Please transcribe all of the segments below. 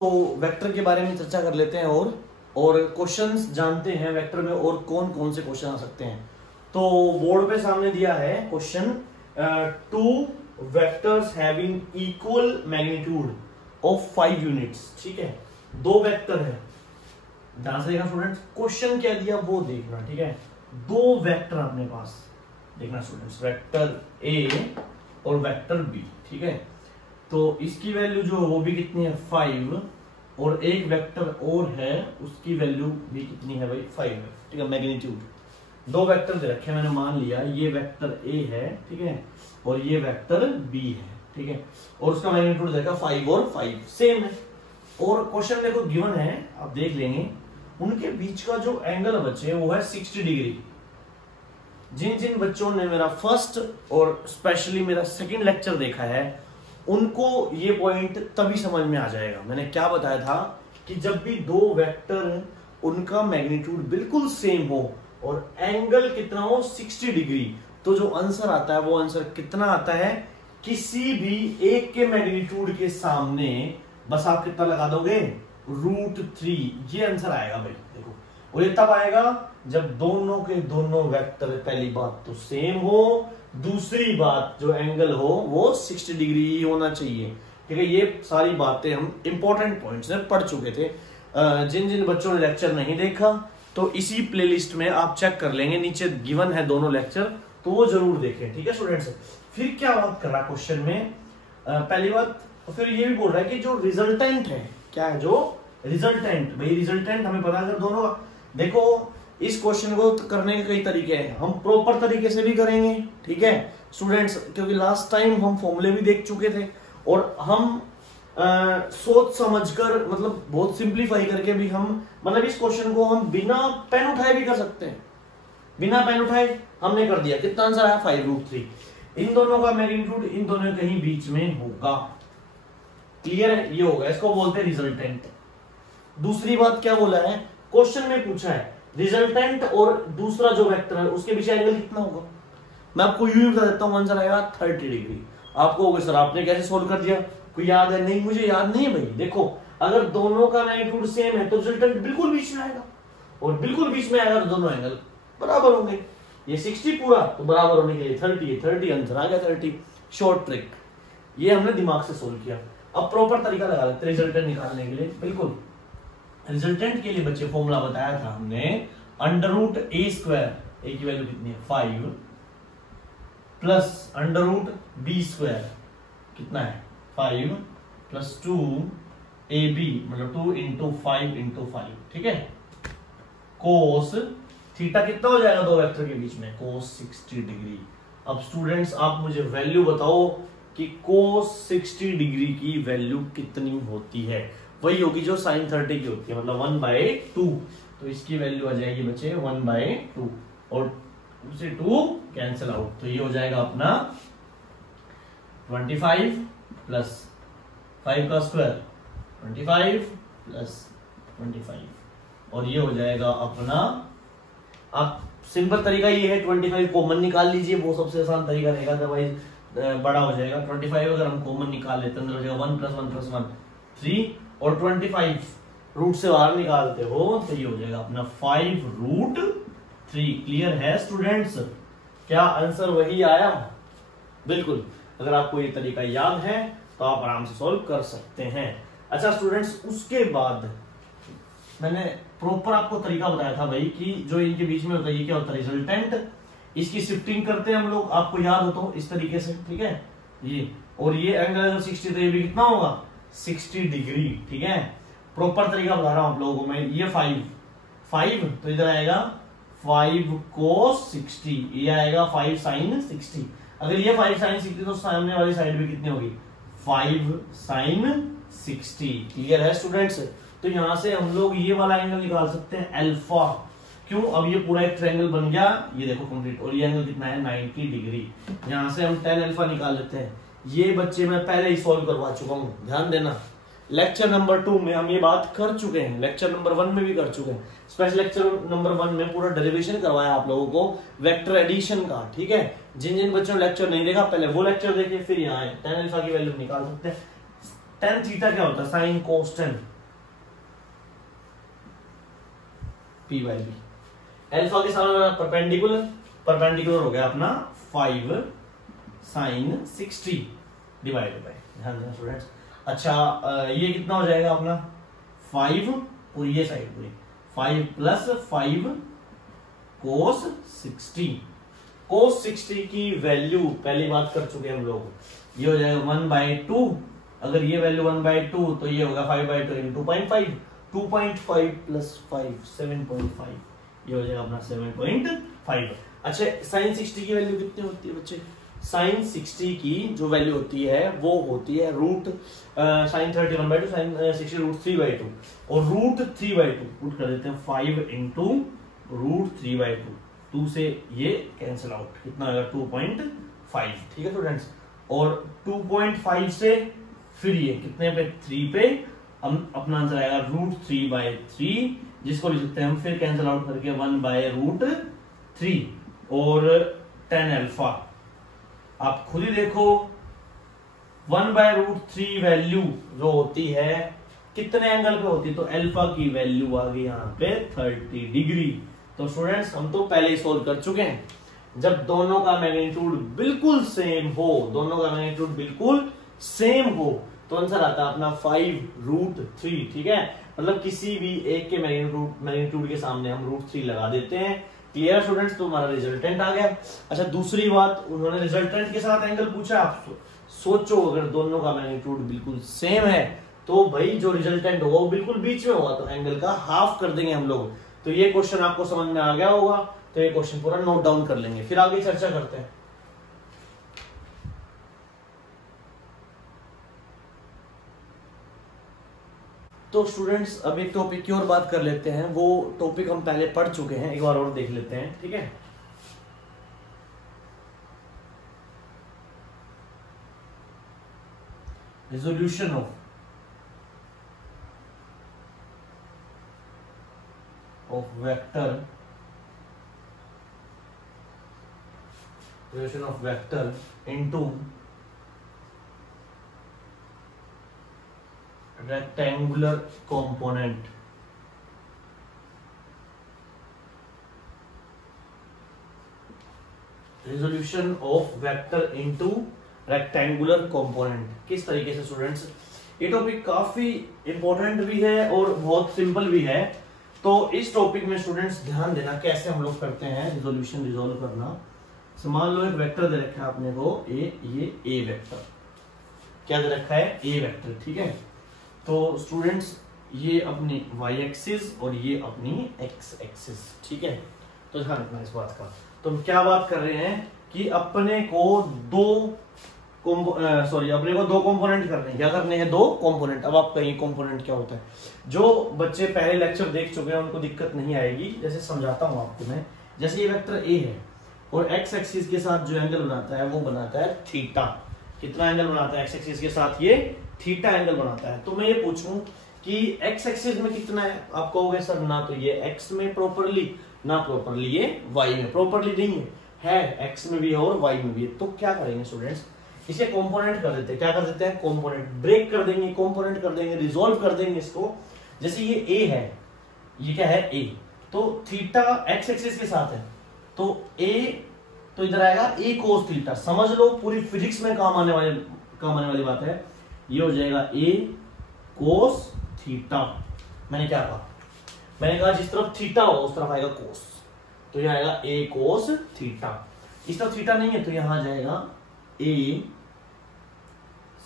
तो वेक्टर के बारे में चर्चा कर लेते हैं और क्वेश्चंस जानते हैं वेक्टर में और कौन कौन से क्वेश्चन आ सकते हैं। तो बोर्ड पे सामने दिया है question, two vectors having equal magnitude of 5 units. ठीक है, दो वेक्टर है, ध्यान से देखना स्टूडेंट्स, क्वेश्चन क्या दिया वो देखना। ठीक है, दो वेक्टर अपने पास देखना स्टूडेंट्स, वेक्टर ए और वेक्टर बी। ठीक है, तो इसकी वैल्यू जो है वो भी कितनी है 5, और एक वेक्टर और है उसकी वैल्यू भी कितनी है भाई 5 है। ठीक है, मैग्नीट्यूड दो वेक्टर दे रखे, मैंने मान लिया ये वेक्टर ए है, ठीक है, और ये वेक्टर बी है। ठीक है, और उसका मैग्नीट्यूड देखा 5 और 5 सेम है। और क्वेश्चन देखो गिवन है, आप देख लेंगे उनके बीच का जो एंगल बचे वो है 60 डिग्री। जिन जिन बच्चों ने मेरा फर्स्ट और स्पेशली मेरा सेकंड लेक्चर देखा है उनको ये पॉइंट तभी समझ में आ जाएगा। मैंने क्या बताया था कि जब भी दो वेक्टर उनका मैग्नीट्यूड बिल्कुल सेम हो और एंगल कितना हो 60 डिग्री, तो जो आंसर आता है वो आंसर कितना आता है, किसी भी एक के मैग्नीट्यूड के सामने बस आप कितना लगा दोगे √3, ये आंसर आएगा भाई। देखो, और ये तब आएगा जब दोनों के दोनों वेक्टर, पहली बात तो सेम हो, दूसरी बात जो एंगल हो वो 60 डिग्री ही होना चाहिए। ठीक है, ये सारी बातें हम इंपॉर्टेंट पॉइंट्स में पढ़ चुके थे। जिन जिन बच्चों ने लेक्चर नहीं देखा तो इसी प्लेलिस्ट में आप चेक कर लेंगे, नीचे गिवन है दोनों लेक्चर, तो वो जरूर देखें। ठीक है स्टूडेंट्स, फिर क्या बात कर रहा क्वेश्चन में, पहली बात फिर ये भी बोल रहा है कि जो रिजल्टेंट है, क्या है जो रिजल्टेंट, भाई रिजल्टेंट हमें पता है दोनों का। देखो इस क्वेश्चन को करने के कई तरीके हैं, हम प्रॉपर तरीके से भी करेंगे। ठीक है स्टूडेंट्स, क्योंकि लास्ट टाइम हम फॉर्मूले भी देख चुके थे और हम सोच समझकर, मतलब बहुत सिंप्लीफाई करके भी हम, मतलब इस क्वेश्चन को हम बिना पेन उठाए भी कर सकते हैं। बिना पेन उठाए हमने कर दिया, कितना आंसर आया 5√3। इन दोनों का मैग्नीट्यूड इन दोनों कहीं बीच में होगा, क्लियर है, ये होगा, इसको बोलते हैं रिजल्टेंट। दूसरी बात क्या बोला है, क्वेश्चन में पूछा है रिजल्टेंट और दूसरा जो वेक्टर है उसके बीच एंगल कितना होगा। मैं आपको यूं बता देता हूं, आंसर आएगा 30 डिग्री। आपको होगा सर आपने कैसे सोल्व कर दिया, कोई याद है? नहीं, मुझे याद नहीं है भाई। देखो, अगर दोनों का मैग्नीट्यूड सेम है तो रिजल्टेंट बिल्कुल बीच में आएगा, और बिल्कुल बीच में आएगा तो दोनों एंगल बराबर होंगे। ये 60 पूरा तो बराबर होने के लिए 30 आंसर आ गया 30। शॉर्ट ट्रिक, ये हमने दिमाग से सोल्व किया। अब प्रॉपर तरीका लगा लेते रिजल्टेंट निकालने के लिए। बिल्कुल, रिजल्टेंट के लिए बच्चे फॉर्मूला बताया था हमने, √a², a की वैल्यू कितनी है 5, प्लस √b², कितना है 5, प्लस 2ab, मतलब 2 × 5 × 5। ठीक है, कोस थीटा कितना हो जाएगा दो वेक्टर के बीच में, कोस 60 डिग्री। अब स्टूडेंट्स आप मुझे वैल्यू बताओ कि कोस 60 डिग्री की वैल्यू कितनी होती है। वही होगी जो sin 30 की होती है, मतलब 1/2। तो इसकी वैल्यू आ जाएगी बच्चे 1/2, और उसे 2 कैंसिल आउट, तो ये हो जाएगा अपना 25 प्लस 5 का स्क्वायर 25 प्लस 25, और ये हो जाएगा अपना, आप सिंपल तरीका ये है 25 कॉमन निकाल लीजिए, वो सबसे आसान तरीका रहेगा, अदरवाइज बड़ा हो जाएगा। 25 अगर हम कॉमन निकाल लेते हैं तो हो जाएगा 1 + 1 + 1 3, और 25 रूट से बाहर निकालते हो तो ये हो जाएगा अपना 5√3। क्लियर है स्टूडेंट्स, क्या आंसर वही आया? बिल्कुल, अगर आपको ये तरीका याद है तो आप आराम से सॉल्व कर सकते हैं। अच्छा स्टूडेंट्स, उसके बाद मैंने प्रॉपर आपको तरीका बताया था भाई कि जो इनके बीच में होता है, ये क्या होता है रिजल्टेंट, इसकी शिफ्टिंग करते हैं हम लोग, आपको याद हो तो इस तरीके से। ठीक है, ये और ये एंगल अगर 60 तो ये भी कितना होगा 60 डिग्री। ठीक है, प्रॉपर तरीका बता रहा हूं आप लोगों को मैं। ये 5 तो इधर आएगा 5 cos 60, ये आएगा 5 sin 60। अगर ये 5 sin 60 तो सामने वाली साइड भी कितनी होगी 5 sin 60। क्लियर है स्टूडेंट्स, तो यहां से हम लोग ये वाला एंगल निकाल सकते हैं अल्फा। क्यों? अब ये पूरा एक ट्रायंगल बन गया, ये देखो कंप्लीट, और ये एंगल कितना है 90 डिग्री। यहां से हम tan अल्फा निकाल लेते हैं। ये बच्चे मैं पहले ही सॉल्व करवा चुका हूं, ध्यान देना। लेक्चर नंबर 2 में हम ये बात कर चुके हैं, लेक्चर नंबर 1 में भी कर चुके हैं। स्पेशल लेक्चर नंबर 1 में पूरा डेरिवेशन करवाया आप लोगों को वेक्टर एडिशन का। ठीक है, जिन जिन बच्चों ने लेक्चर नहीं देखा पहले वो लेक्चर देखिए, फिर यहाँ tan अल्फा की वैल्यू निकाल सकते हैं। टेन थीटा क्या होता है, sine cos tan p by b. Alpha के सामने परपेंडिकुलर, परपेंडिकुलर हो गया अपना 5 साइन 60 डिवाइडेड बाय, ध्यान देना स्टूडेंट्स। अच्छा ये कितना हो जाएगा अपना 5 और ये साइड पूरी 5 प्लस 5 कोस 60। कोस 60 की वैल्यू पहली बात कर चुके हैं हम लोग, ये हो जाएगा 1/2। अगर ये वैल्यू 1/2 तो ये होगा 5/2 इंटू 2.5, 2.5 प्लस 5 7.5, ये हो जाएगा अपना 7.5। अच्छा साइन 60 की वैल्यू कितनी होती है बच्चे, साइन 60 की जो वैल्यू होती है वो होती है रूट साइन 31/2 साइन 60 रूट 3/2 और रूट 3/2 पुट कर देते हैं 5 इंटू रूट 3/2, 2 से ये कैंसिल आउट, कितना आएगा 2.5। ठीक है स्टूडेंट्स, और 2.5 से फिर ये कितने पे 3 पे, हम अपना आंसर आएगा रूट 3/3, जिसको लिख सकते हैं हम फिर कैंसिल आउट करके 1/√3 और 10 अल्फा। आप खुद ही देखो 1/√3 वैल्यू जो होती है कितने एंगल पे होती है, तो अल्फा की वैल्यू आ गई यहाँ पे 30 डिग्री। तो स्टूडेंट्स हम तो पहले ही सोल्व कर चुके हैं, जब दोनों का मैग्नीट्यूड बिल्कुल सेम हो, दोनों का मैग्नीट्यूड बिल्कुल सेम हो तो आंसर आता है अपना 5√3। ठीक है, मतलब किसी भी एक के मैग्नीट्यूड के सामने हम √3 लगा देते हैं। क्लियर स्टूडेंट्स, तो हमारा रिजल्टेंट आ गया। अच्छा दूसरी बात, उन्होंने रिजल्टेंट के साथ एंगल पूछा, आप सोचो अगर दोनों का मैग्नीट्यूड बिल्कुल सेम है तो भाई जो रिजल्टेंट होगा वो बिल्कुल बीच में होगा, तो एंगल का हाफ कर देंगे हम लोग। तो ये क्वेश्चन आपको समझ में आ गया होगा, तो ये क्वेश्चन पूरा नोट डाउन कर लेंगे, फिर आगे चर्चा करते हैं। तो स्टूडेंट्स अब एक टॉपिक की और बात कर लेते हैं, वो टॉपिक हम पहले पढ़ चुके हैं, एक बार और देख लेते हैं। ठीक है, resolution of vector, resolution of vector into rectangular component। resolution of vector into rectangular component किस तरीके से स्टूडेंट्स, ये टॉपिक काफी इंपॉर्टेंट भी है और बहुत सिंपल भी है। तो इस टॉपिक में स्टूडेंट्स ध्यान देना कैसे हम लोग करते हैं रिजोल्यूशन, रिजोल्व करना। मान लो एक वेक्टर दे रखा है आपने को ये ए वेक्टर, क्या दे रखा है ए वेक्टर। ठीक है, तो स्टूडेंट्स ये अपनी y एक्सिस और ये अपनी x एक्सिस। ठीक है, तो ध्यान रखना इस बात का। तो हम क्या बात कर रहे हैं कि अपने को दो कंपोनेंट करने हैं। क्या करने हैं, दो कंपोनेंट। अब आप कहिए कंपोनेंट क्या होता है, जो बच्चे पहले लेक्चर देख चुके हैं उनको दिक्कत नहीं आएगी। जैसे समझाता हूं आपको मैं, जैसे ये वेक्टर ए है और x एक्सिस के साथ जो एंगल बनाता है वो बनाता है थीटा। कितना एंगल बनाता है x एक्सिस के साथ, ये थीटा एंगल बनाता है। तो मैं ये पूछूं कि x एक्सिस में कितना है, आप कहोगे सर ना तो ये x में प्रॉपरली, ना प्रॉपरली ये y में। प्रॉपरली नहीं है, x में भी है और y में भी है। तो क्या करेंगे स्टूडेंट्स, इसे कंपोनेंट कर देते हैं। क्या कर देते हैं, कंपोनेंट, ब्रेक कर देंगे, कंपोनेंट कर देंगे, रिजोल्व कर देंगे इसको। जैसे ये a है, ये क्या है a, तो थीटा x एक्सिस के साथ है, तो a तो इधर आएगा a cos थीटा। समझ लो पूरी फिजिक्स में काम आने वाली बात है। ये हो जाएगा a cos थीटा। मैंने क्या कहा, मैंने कहा जिस तरफ थीटा हो उस तरफ आएगा कोस, तो यह आएगा a cos थीटा। इस तरफ थीटा नहीं है तो यहां आ जाएगा a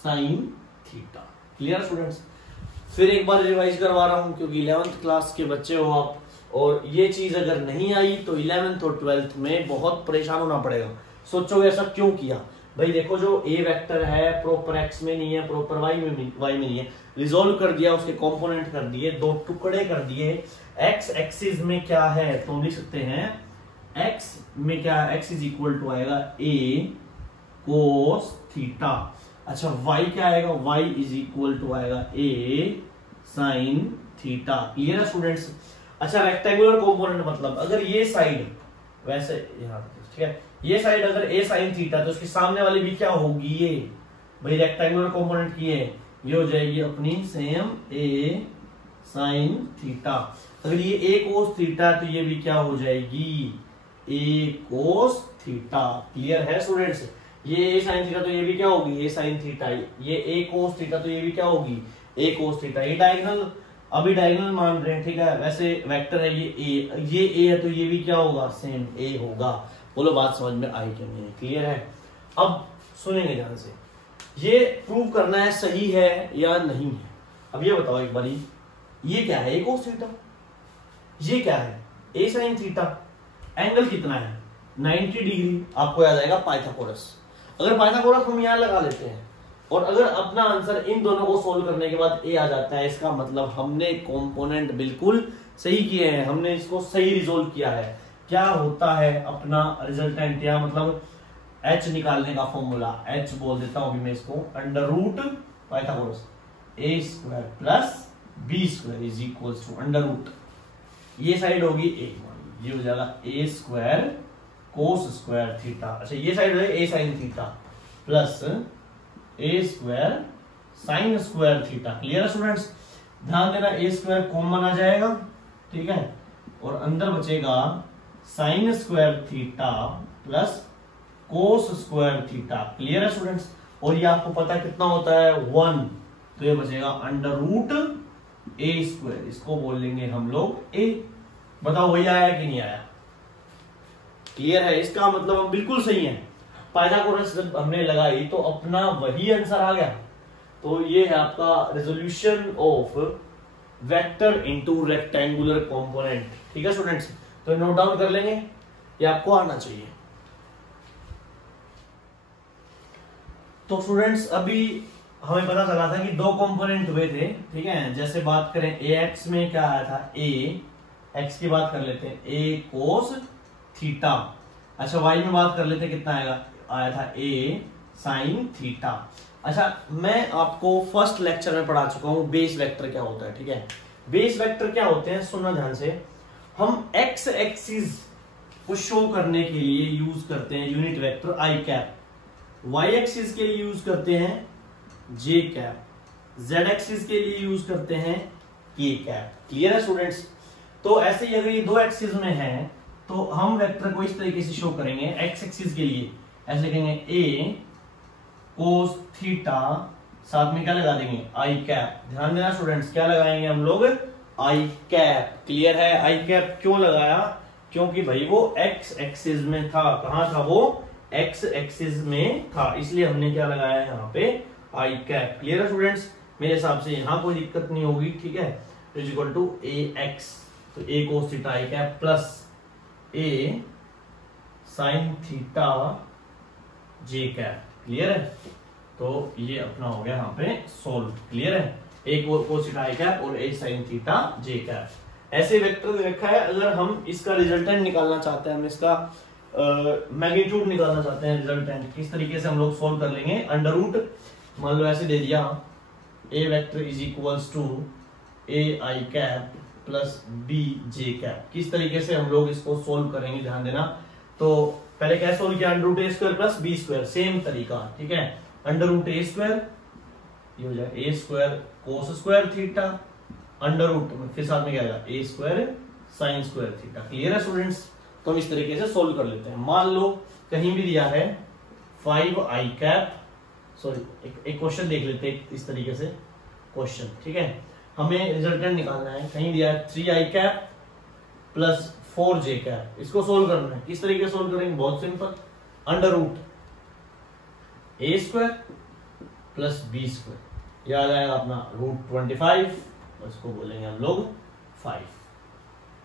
sin theta. Clear students, फिर एक बार रिवाइज करवा रहा हूं क्योंकि 11th क्लास के बच्चे हो आप, और ये चीज अगर नहीं आई तो 11th और 12th में बहुत परेशान होना पड़ेगा। सोचोगे ऐसा क्यों किया, भाई देखो जो ए वेक्टर है प्रॉपर एक्स में नहीं है, प्रॉपर वाई में नहीं है, रिजोल्व कर दिया, उसके कंपोनेंट कर दिए, दो टुकड़े कर दिए। एक्स एक्सिस में क्या है तो लिख सकते हैं एक्स में क्या, एक्स इज इक्वल टू आएगा ए कोस थीटा। अच्छा वाई क्या आएगा, वाई इज इक्वल टू आएगा ए साइन थीटा। क्लियर है स्टूडेंट्स। अच्छा रेक्टेंगुलर कंपोनेंट मतलब अगर ये साइड वैसे यहाँ, ठीक है, ये साइड अगर ए साइन थीटा तो उसके सामने वाली भी क्या होगी, ये भाई रेक्टेंगुलर कंपोनेंट की है, ये हो जाएगी अपनी सेम ए साइन थीटा। अगर ये ए कोस थीटा तो ये भी क्या हो जाएगी, ए कोस थीटा। क्लियर है स्टूडेंट्स? ये ए साइन थीटा तो ये भी क्या होगी, ए साइन थीटा। ये ए कोस थीटा तो ये भी क्या होगी, ए कोस थीटा। ये डायगोनल, अभी डायगोनल मान रहे हैं, ठीक है। वैसे वेक्टर है ये ए है तो ये भी क्या होगा, सेम ए होगा। बोलो बात समझ में आई कि नहीं? क्लियर है? अब सुनेंगे ध्यान से, ये प्रूव करना है सही है या नहीं है। अब ये बताओ एक बारी, ये क्या है, ए कोस थीटा। ये क्या है, ए साइन थीटा। एंगल कितना है, 90 डिग्री। आपको याद आएगा पाइथागोरस। अगर पाइथागोरस हम यहां लगा लेते हैं और अगर अपना आंसर इन दोनों को सोल्व करने के बाद ए आ जाता है, इसका मतलब हमने कंपोनेंट बिल्कुल सही किए हैं, हमने इसको सही रिजोल्व किया है। क्या होता है अपना रिजल्टेंट, या मतलब एच निकालने का फॉर्मूला, एच बोल देता हूं अभी मैं इसको, under root Pythagoras a square plus b square is equals to under root, ये साइड होगी ए, ये हो जाएगा a square cos square theta. अच्छा ये साइड है a sign theta plus a square sin square theta. Clear है students? ध्यान देना, ए स्क्वायर कॉमन आ जाएगा, ठीक है, और अंदर बचेगा sign square theta plus cos square theta. Clear है स्टूडेंट्स? और ये आपको पता है कितना होता है, 1, तो ये बचेगा अंडर रूट ए स्क्वायर, इसको बोल लेंगे हम लोग ए। बताओ वही आया कि नहीं आया? क्लियर है? इसका मतलब हम बिल्कुल सही है। पाइथागोरस जब हमने लगाई तो अपना वही आंसर आ गया। तो ये है आपका resolution of vector into rectangular component. ठीक है स्टूडेंट्स? तो नोट डाउन कर लेंगे, ये आपको आना चाहिए। तो स्टूडेंट्स अभी हमें पता चला था कि दो कंपोनेंट हुए थे, ठीक है। जैसे बात करें ए एक्स में क्या आया था, ए एक्स की बात कर लेते हैं, ए कोस थीटा। अच्छा वाई में बात कर लेते हैं, कितना आया था, ए साइन थीटा। अच्छा मैं आपको फर्स्ट लेक्चर में पढ़ा चुका हूं बेस वेक्टर क्या होता है, ठीक है। बेस वेक्टर क्या होते हैं, सुनना ध्यान से। हम एक्स एक्सिस को शो करने के लिए यूज करते हैं यूनिट वेक्टर आई कैप, वाई एक्सिस के लिए यूज करते हैं जे कैप, जेड एक्सिस के लिए यूज करते हैं के कैप। क्लियर है स्टूडेंट्स? तो ऐसे ही अगर ये दो एक्सिस में है तो हम वेक्टर को इस तरीके से शो करेंगे। एक्स एक्सिस के लिए ऐसे कहेंगे ए कोस थीटा, साथ में क्या लगा देंगे, आई कैप। ध्यान देना स्टूडेंट्स, क्या लगाएंगे हम लोग, आई कैप। क्लियर है? आई कैप क्यों लगाया, क्योंकि भाई वो एक्स एक्सिस में था। कहां था वो, एक्स एक्सिस में था, इसलिए हमने क्या लगाया है यहाँ पे, आई कैप। क्लियर है स्टूडेंट्स? मेरे हिसाब से यहाँ कोई दिक्कत नहीं होगी, ठीक है। Is equal to a x, तो a cos theta i cap plus a sign theta j cap. Clear है? तो ये अपना हो गया यहाँ पे सोल्व। क्लियर है? ए कोस थीटा आई कैप और ए साइन थीटा जे कैप। ऐसे वेक्टर दे रखा है। अगर हम इसका रिजल्टेंट निकालना चाहते हैं, हम इसका मैग्नीट्यूड निकालना चाहते हैं, रिजल्टेंट किस तरीके से हम लोग सोल्व कर लेंगे, अंडर रूट, मान लो ऐसे दे दिया, a vector is equals to a i cap plus b j cap. किस तरीके से हम लोग इसको सोल्व करेंगे, ध्यान देना। तो पहले क्या सोल्व किया, under root a square plus b square, same तरीका, ठीक है। अंडर रूट ए स्क्वायर, ये हो जाएगा a square cos square theta, under root फिर साथ में क्या आएगा, a square sin square theta. Clear है स्टूडेंट्स? तो हम इस तरीके से सोल्व कर लेते हैं। मान लो कहीं भी दिया है 5 आई कैप, सॉरी एक क्वेश्चन देख लेते हैं इस तरीके से क्वेश्चन, ठीक है। हमें रिजल्टेंट निकालना है, कहीं दिया है 3 आई कैप प्लस 4 जे कैप। इसको सोल्व करना है, किस तरीके से सोल्व करेंगे, बहुत simple, under root a square plus b square, यह आ जाएगा अपना रूट 25, इसको बोलेंगे हम लोग 5।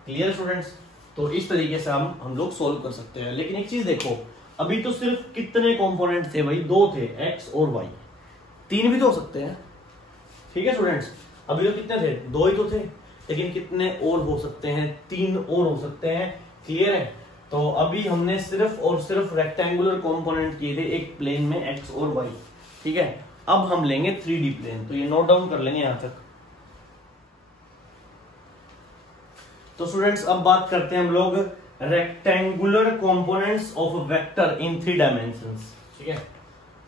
Clear students? तो इस तरीके से हम लोग सोल्व कर सकते हैं। लेकिन एक चीज देखो, अभी तो सिर्फ कितने कंपोनेंट थे भाई, 2 थे, एक्स और वाई। 3 भी तो हो सकते हैं, ठीक है स्टूडेंट्स। अभी तो कितने थे, 2 ही तो थे, लेकिन कितने और हो सकते हैं, 3 और हो सकते हैं। क्लियर है? तो अभी हमने सिर्फ और सिर्फ रेक्टेंगुलर कंपोनेंट किए थे एक प्लेन में, एक्स और वाई, ठीक है। अब हम लेंगे 3D प्लेन, तो ये नोट डाउन कर लेंगे यहां तक। तो स्टूडेंट्स अब बात करते हैं हम लोग rectangular components of vector in 3 dimensions, ठीक है।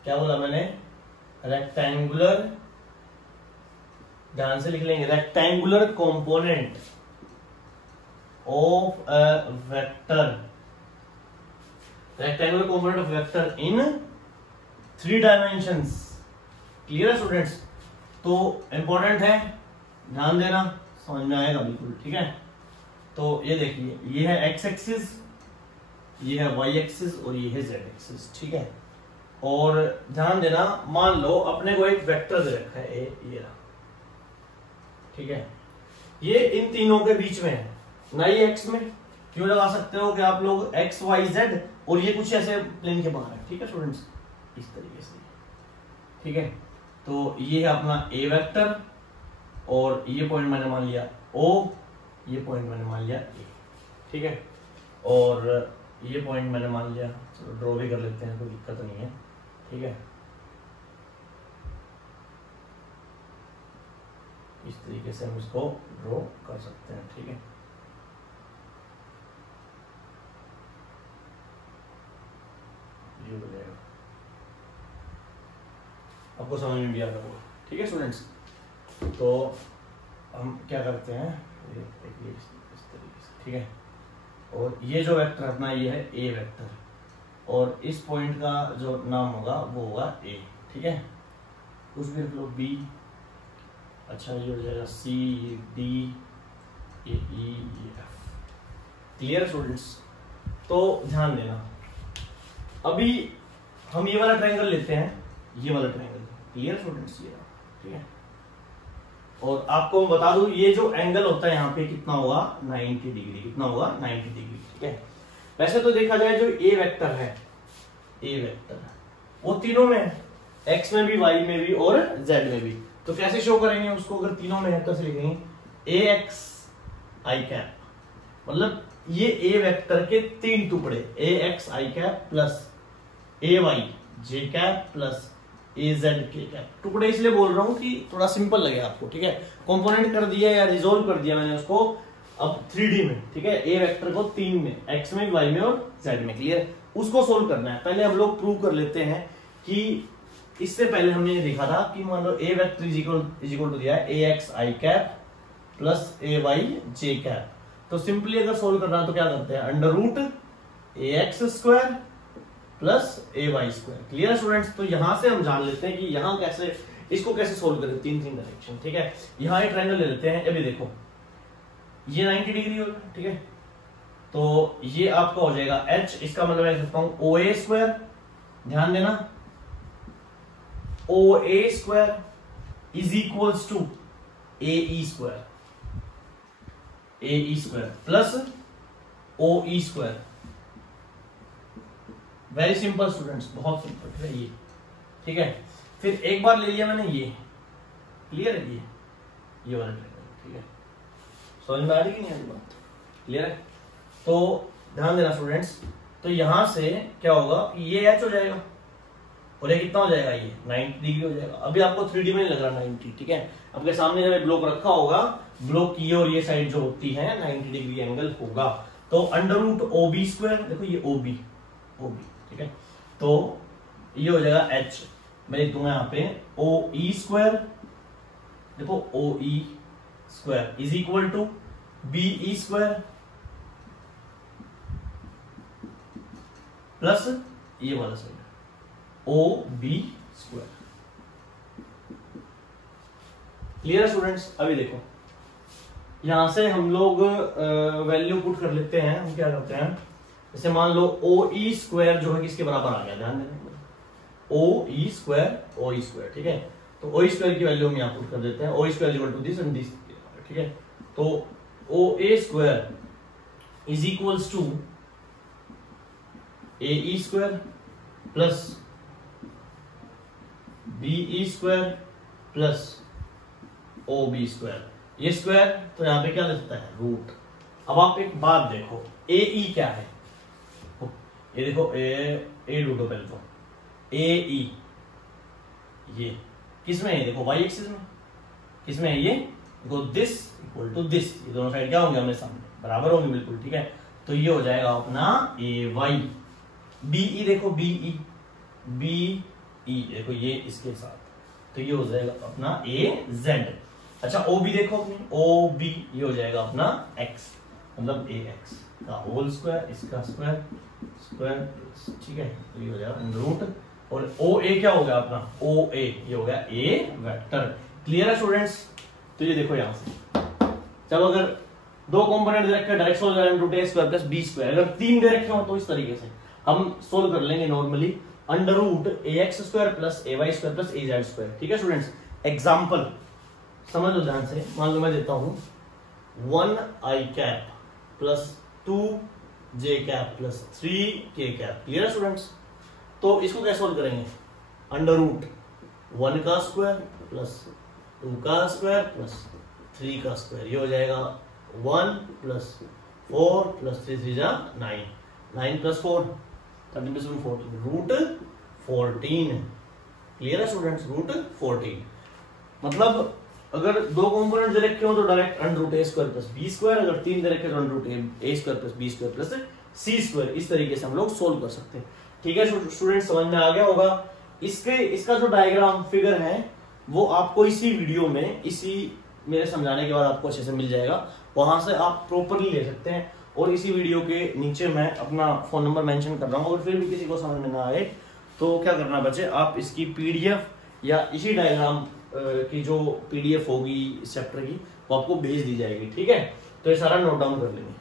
क्या बोला मैंने, रेक्टेंगुलर ध्यान से लिख लेंगे, rectangular component of a vector, rectangular component of vector in 3 dimensions. Clear है स्टूडेंट्स? तो इंपॉर्टेंट है, ध्यान देना, समझ में आएगा बिल्कुल। ठीक है, तो ये देखिए, ये है एक्स एक्सिस, ये है वाई एक्सिस और ये है जेड एक्सिस। ठीक है, और ध्यान देना, मान लो अपने को एक वेक्टर दे रखा है ये रहा। ठीक है, ये इन तीनों के बीच में है ना, ये एक्स में क्यों लगा सकते हो कि आप लोग एक्स वाई जेड, और ये कुछ ऐसे प्लेन के बाहर है। ठीक है स्टूडेंट्स, इस तरीके से। ठीक है, तो ये है अपना ए वेक्टर, और ये पॉइंट मैंने मान लिया ओ, ये पॉइंट मैंने मान लिया ए। ठीक है, और ये पॉइंट मैंने मान लिया, चलो ड्रॉ भी कर लेते हैं, कोई दिक्कत नहीं है। ठीक है, इस तरीके से हम इसको ड्रॉ कर सकते हैं। ठीक है, ये हो जाएगा, आपको समझ में भी आ रहा होगा। ठीक है स्टूडेंट्स, तो हम क्या करते हैं, इस तरीके से। ठीक है, और ये जो वेक्टर अपना ये है ए वेक्टर, और इस पॉइंट का जो नाम होगा वो होगा ए। ठीक है, कुछ भी रख लो, बी, अच्छा ये हो जाएगा सी, डी, ए, ई, एफ। Clear students? तो ध्यान देना, अभी हम ये वाला ट्रायंगल लेते हैं, ये वाला ट्रायंगल। Clear students? ये ठीक है, और आपको मैं बता दूं, ये जो एंगल होता है यहाँ पे कितना होगा, 90 डिग्री। कितना होगा? 90 डिग्री। ठीक है, वैसे तो देखा जाए जो ए वेक्टर है, ए वेक्टर वो तीनों में है, एक्स में भी, वाई में भी और जेड में भी। तो कैसे शो करेंगे उसको? अगर तीनों में है तो कैसे लिखेंगे? ए एक्स आई कैप, मतलब ये ए वेक्टर के 3 टुकड़े, ए एक्स आई कैप प्लस ए वाई जे कैप प्लस ए जेड के कैप। टुकड़े इसलिए बोल रहा हूं कि थोड़ा सिंपल लगे आपको। ठीक है, कंपोनेंट कर दिया या रिजोल्व कर दिया मैंने उसको अब 3D में। ठीक है, ए वेक्टर को 3 में, एक्स में, वाई में और जेड में। क्लियर? उसको सोल्व करना है। पहले हम लोग प्रूव कर लेते हैं कि इससे पहले हमने ये देखा था कि मान लो ए वेक्टर इज इक्वल टू दिया है ए एक्स आई कैप प्लस ए वाई जे कैप। तो सिंपली अगर सोल्व करना है तो क्या करते हैं, अंडर रूट ए एक्स स्क्वायर प्लस ए वाई स्क्वायर। Clear students? तो यहां से हम जान लेते हैं कि यहां कैसे, इसको कैसे सोल्व करें, 3 डायरेक्शन। ठीक है, यहां एक ट्रायंगल ले लेते हैं, अभी देखो ये 90 डिग्री होगा। ठीक है, तो ये आपका हो जाएगा एच, इसका मतलब मैं लिखता हूं ओ ए स्क्वायर। ध्यान देना, O A square is equals to A E square, A E square plus O E square. Very simple students, बहुत सिंपल है ये। ठीक है, फिर एक बार ले लिया मैंने ये। क्लियर है? ये वाला ट्रायंगल। ठीक है, समझ में आ रही कि नहीं आ रही बात? क्लियर है? तो ध्यान देना स्टूडेंट्स, तो यहां से क्या होगा, ये एच हो जाएगा और ये कितना हो जाएगा, ये 90 डिग्री हो जाएगा। अभी आपको 3D में नहीं लग रहा 90। ठीक है, आपके सामने जब ब्लॉक रखा होगा, ब्लॉक की और ये साइड जो होती है 90 डिग्री एंगल होगा। तो under root O B square, देखो ये ओ बी, ठीक है, तो ये हो जाएगा एच, मैं लिख दूंगा यहाँ पे ओ ई स्क्वायर, देखो O E square is equal to B E square plus ये वाला side O B square. Clear students? अभी देखो यहां से हम लोग वैल्यू पुट कर लेते हैं। हम क्या करते हैं, जैसे मान लो ओ ई स्क्वायर जो है किसके बराबर आ गया, ध्यान देना, ओ ई स्क्वायर। ठीक है, तो ओ ई स्क्वायर की वैल्यू हम यहां पुट कर देते हैं, O E square equal to this and this. ठीक है, तो O A square is equals to A E square plus B E square plus O B square. ये स्क्वायर तो यहां पे क्या लिखता है, रूट। अब आप एक बात देखो, ए ई क्या है, ये देखो ए ढूंढो पहले तो, ए ई ये किस में है, देखो वाई एक्सिस में, किस में है ये, देखो दिस इक्वल टू दिस, ये दोनों साइड क्या होंगे हमें सामने बराबर होंगे बिल्कुल। ठीक है, तो ये हो जाएगा अपना ए वाई। बी ई देखो, बी ई देखो ये इसके साथ, तो ये हो जाएगा अपना ए जेड। अच्छा ओ बी देखो अपनी, ओ बी ये हो जाएगा अपना x, मतलब ए एक्स का होल स्क्वायर, इसका स्क्वायर स्क्वायर, ठीक है, तो ये हो जाएगा अंडर रूट, और ओ ए क्या हो गया अपना, ओ ए ये हो गया ए वेक्टर। क्लियर है स्टूडेंट्स? तो ये देखो यहां से, चलो अगर दो कंपोनेंट दे रखे डायरेक्ट सोल्व करें, root a square plus b square, अगर तीन दे रखे हो तो इस तरीके से हम सोल्व कर लेंगे नॉर्मली, अंडर रूट ए एक्स स्क्वायर प्लस ए वाई स्क्वायर प्लस ए जेड स्क्वायर। ठीक है स्टूडेंट्स? एग्जाम्पल समझ लो ध्यान से, मान लो मैं देता हूं 1 आई कैप प्लस 2 जे कैप प्लस 3 के कैप। क्लियर है स्टूडेंट्स? तो इसको कैसे सोल्व करेंगे, अंडर रूट 1 का स्क्वायर प्लस 2 का स्क्वायर प्लस 3 का स्क्वायर, ये हो जाएगा 1 प्लस 4 प्लस 3 3 जा 9, 9 प्लस 4 13 प्लस 14, रूट 14। क्लियर है स्टूडेंट्स? रूट 14 मतलब अगर दो कंपोनेंट दे रखे हो तो direct under root a square plus b square, अगर तीन दे रखे तो under root a square plus b square plus c square, इस तरीके से हम लोग सोल्व कर सकते हैं। ठीक है स्टूडेंट, समझ में आ गया होगा? इसका जो डायग्राम फिगर है वो आपको इसी वीडियो में, इसी मेरे समझाने के बाद आपको अच्छे से मिल जाएगा, वहां से आप प्रॉपरली ले सकते हैं। और इसी वीडियो के नीचे मैं अपना फोन नंबर मेंशन कर रहा हूँ, और फिर भी किसी को समझ में ना आए तो क्या करना बचे, आप इसकी पीडीएफ या इसी डायग्राम की जो पीडीएफ होगी इस चैप्टर की वो आपको भेज दी जाएगी। ठीक है? तो ये सारा नोट डाउन कर लेंगे।